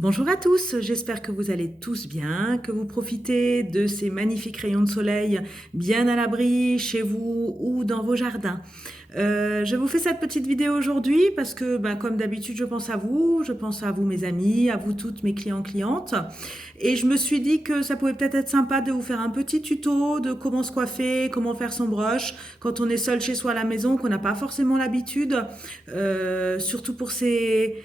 Bonjour à tous, j'espère que vous allez tous bien, que vous profitez de ces magnifiques rayons de soleil bien à l'abri chez vous ou dans vos jardins. Je vous fais cette petite vidéo aujourd'hui parce que, comme d'habitude, je pense à vous mes amis, à vous toutes mes clientes. Et je me suis dit que ça pouvait peut-être être sympa de vous faire un petit tuto de comment se coiffer, comment faire son brush quand on est seul chez soi à la maison, qu'on n'a pas forcément l'habitude, surtout pour ces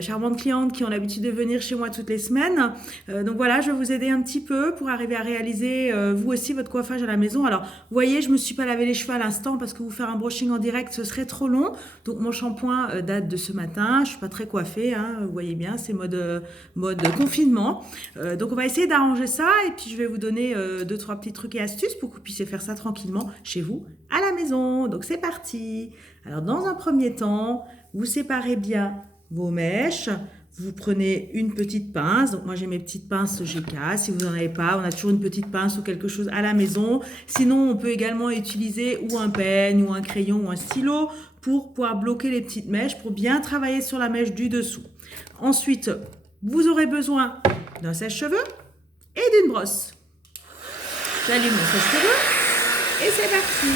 charmantes clientes qui ont l'habitude de venir chez moi toutes les semaines. Donc voilà, je vais vous aider un petit peu pour arriver à réaliser vous aussi votre coiffage à la maison. Alors, vous voyez, je me suis pas lavé les cheveux à l'instant parce que vous faire un brushing en direct, ce serait trop long. Donc mon shampoing date de ce matin. Je suis pas très coiffée, hein, vous voyez bien, c'est mode confinement. Donc on va essayer d'arranger ça et puis je vais vous donner deux trois petits trucs et astuces pour que vous puissiez faire ça tranquillement chez vous à la maison. Donc c'est parti. Alors dans un premier temps, vous séparez bien vos mèches. Vous prenez une petite pince. Donc moi j'ai mes petites pinces GK. Si vous n'en avez pas, on a toujours une petite pince ou quelque chose à la maison. Sinon, on peut également utiliser ou un peigne ou un crayon ou un stylo pour pouvoir bloquer les petites mèches, pour bien travailler sur la mèche du dessous. Ensuite, vous aurez besoin d'un sèche-cheveux et d'une brosse. J'allume mon sèche-cheveux et c'est parti.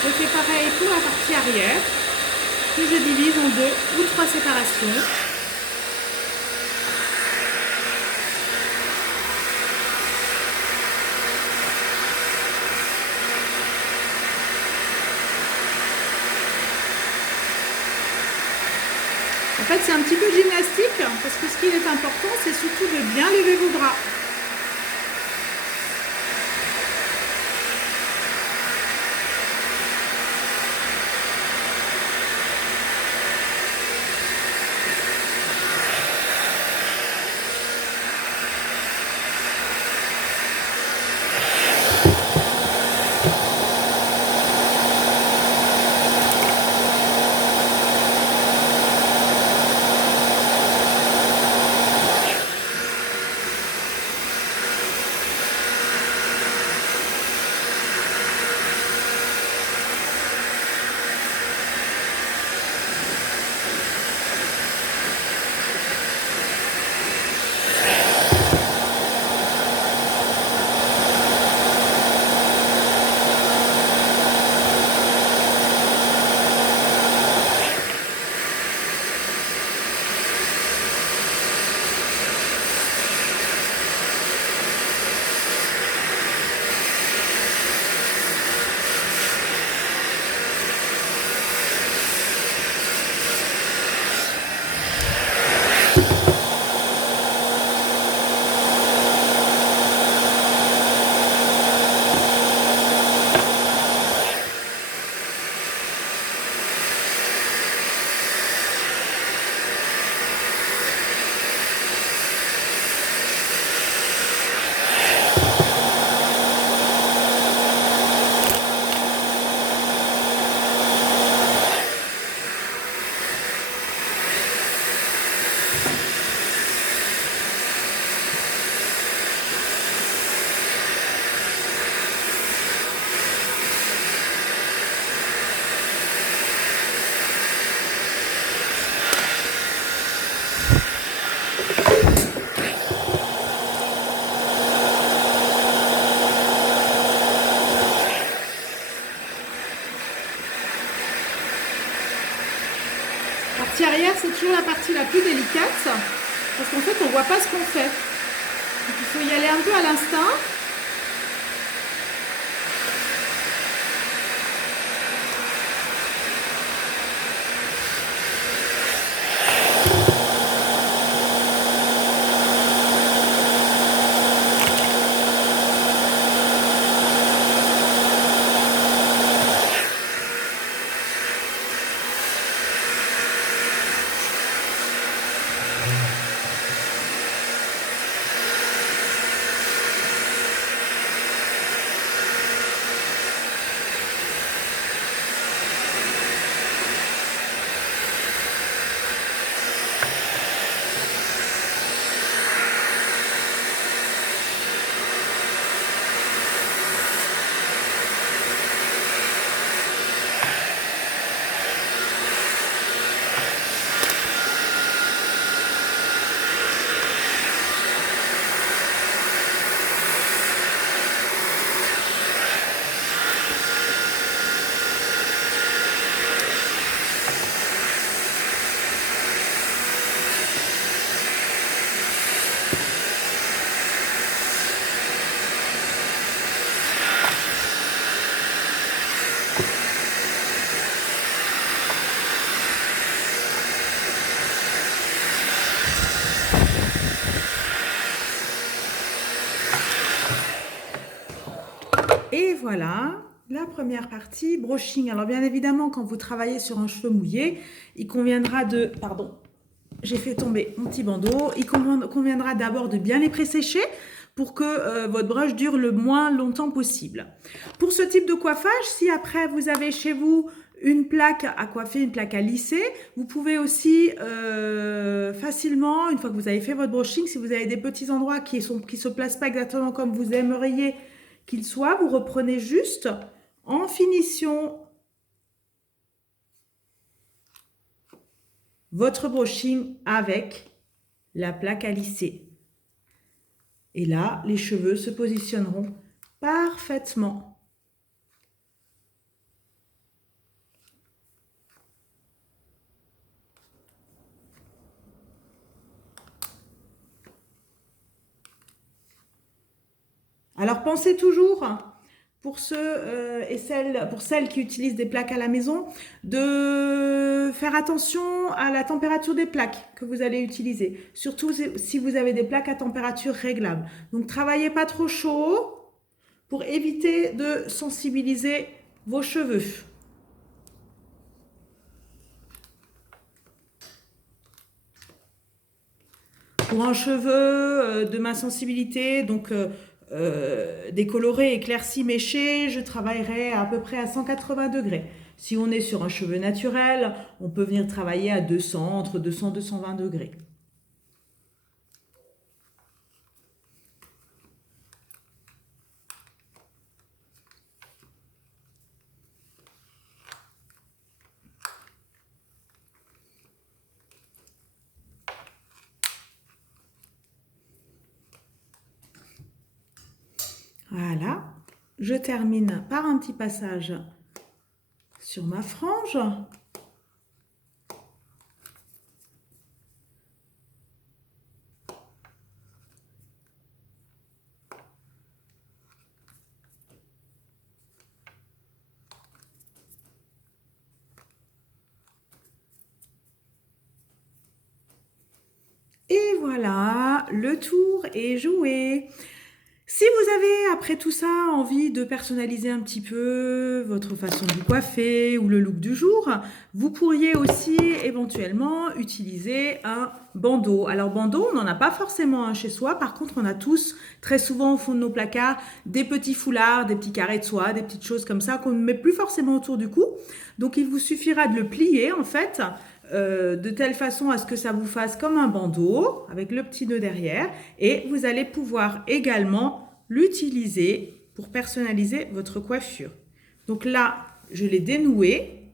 Je fais pareil pour la partie arrière, que je divise en deux ou trois séparations. En fait, c'est un petit peu gymnastique, parce que ce qui est important, c'est surtout de bien lever vos bras. partie arrière, c'est toujours la partie la plus délicate, parce qu'en fait, on ne voit pas ce qu'on fait. Donc, il faut y aller un peu à l'instinct. Et voilà, la première partie, brushing. Alors bien évidemment, quand vous travaillez sur un cheveu mouillé, il conviendra de... Pardon, j'ai fait tomber mon petit bandeau. Il conviendra d'abord de bien les pré-sécher pour que votre brush dure le moins longtemps possible. Pour ce type de coiffage, si après vous avez chez vous une plaque à coiffer, une plaque à lisser, vous pouvez aussi facilement, une fois que vous avez fait votre brushing, si vous avez des petits endroits qui se placent pas exactement comme vous aimeriez qu'ils soient, vous reprenez juste en finition votre brushing avec la plaque à lisser. Et là, les cheveux se positionneront parfaitement. Alors, pensez toujours, pour ceux pour celles qui utilisent des plaques à la maison, de faire attention à la température des plaques que vous allez utiliser. Surtout si vous avez des plaques à température réglable. Donc, travaillez pas trop chaud pour éviter de sensibiliser vos cheveux. Pour un cheveu de ma sensibilité, donc décoloré, éclairci, méché, je travaillerai à peu près à 180 degrés. Si on est sur un cheveu naturel, on peut venir travailler à 200, entre 200 et 220 degrés. Voilà, je termine par un petit passage sur ma frange. Et voilà, le tour est joué. Si vous avez, après tout ça, envie de personnaliser un petit peu votre façon de vous coiffer ou le look du jour, vous pourriez aussi éventuellement utiliser un bandeau. Alors bandeau, on n'en a pas forcément un chez soi. Par contre, on a tous, très souvent au fond de nos placards, des petits foulards, des petits carrés de soie, des petites choses comme ça qu'on ne met plus forcément autour du cou. Donc, il vous suffira de le plier, en fait, de telle façon à ce que ça vous fasse comme un bandeau avec le petit nœud derrière, et vous allez pouvoir également l'utiliser pour personnaliser votre coiffure. Donc là, je l'ai dénoué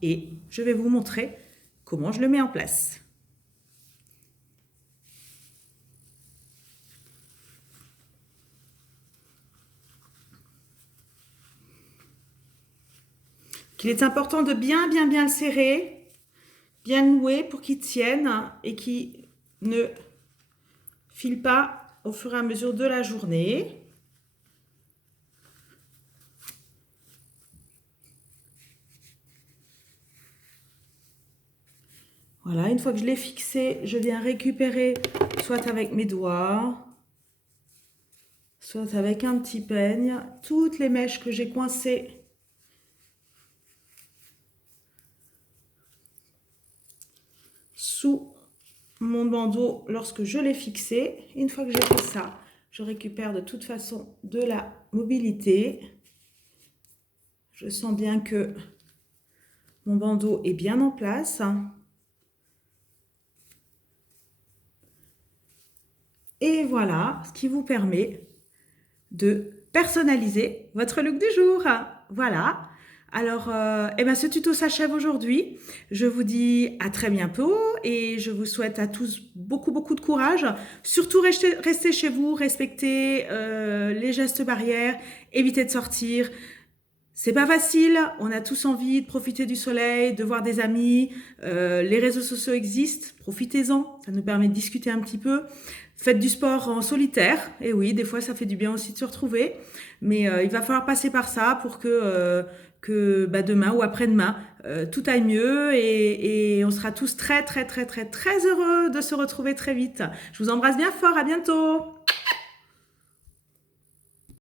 et je vais vous montrer comment je le mets en place. Il est important de bien le serrer bien noués pour qu'ils tiennent et qui ne filent pas au fur et à mesure de la journée. Voilà, une fois que je l'ai fixé, je viens récupérer soit avec mes doigts, soit avec un petit peigne, toutes les mèches que j'ai coincées sous mon bandeau lorsque je l'ai fixé. Une fois que j'ai fait ça, je récupère de toute façon de la mobilité. Je sens bien que mon bandeau est bien en place. Et voilà, ce qui vous permet de personnaliser votre look du jour. Voilà. Alors, eh ben, ce tuto s'achève aujourd'hui. Je vous dis à très bientôt et je vous souhaite à tous beaucoup de courage. Surtout, restez chez vous, respectez les gestes barrières, évitez de sortir. C'est pas facile, on a tous envie de profiter du soleil, de voir des amis. Les réseaux sociaux existent, profitez-en, ça nous permet de discuter un petit peu. Faites du sport en solitaire, et oui, des fois ça fait du bien aussi de se retrouver, mais il va falloir passer par ça pour que demain ou après-demain, tout aille mieux et on sera tous très heureux de se retrouver très vite. Je vous embrasse bien fort, à bientôt!